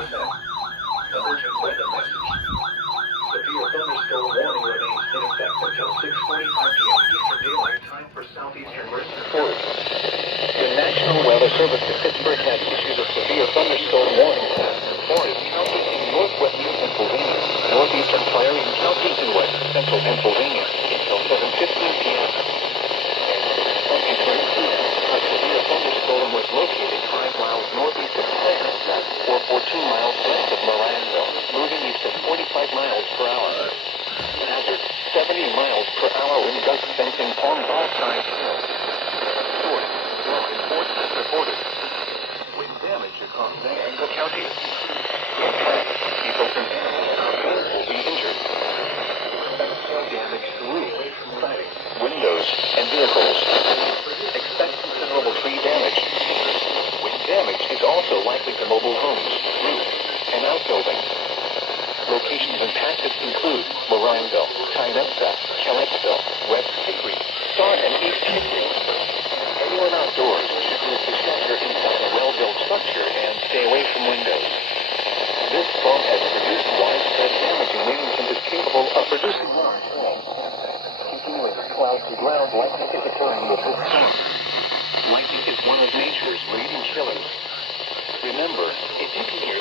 Urgent weather message. Severe thunderstorm warning remains in effect until 6:45 p.m. Eastern Daylight Time for southeastern western Florida. The National Weather Service in Pittsburgh has issued a severe thunderstorm warning for Forest County in northwestern Pennsylvania, northeastern Prairie County in west central Pennsylvania until 7:15 p.m. A severe thunderstorm was located 5 miles northeast of Atlanta, or 14 miles west of Moranville, moving east at 45 miles per hour. Hazard 70 miles per hour wind gusts sensing forms all sides. Source, law enforcement reported. Wind damage across Venango County. Impact, people and animals will be injured. Substantial damage to roofs, siding, windows, and vehicles. Expect considerable tree damage. Wind damage is also likely to mobile homes, roofs, and outbuildings. Locations impacted include Moranville, Tynepsa, Kellettsville, West Hickory, Star and East Hickory. Anyone outdoors should move to shelter inside a well-built structure and stay away from windows. This storm has produced widespread damage and Williamson is capable of producing large storms. Continuing cloud to ground lightning is occurring with this storm. Lightning is one of nature's leading killers. Remember, if you can hear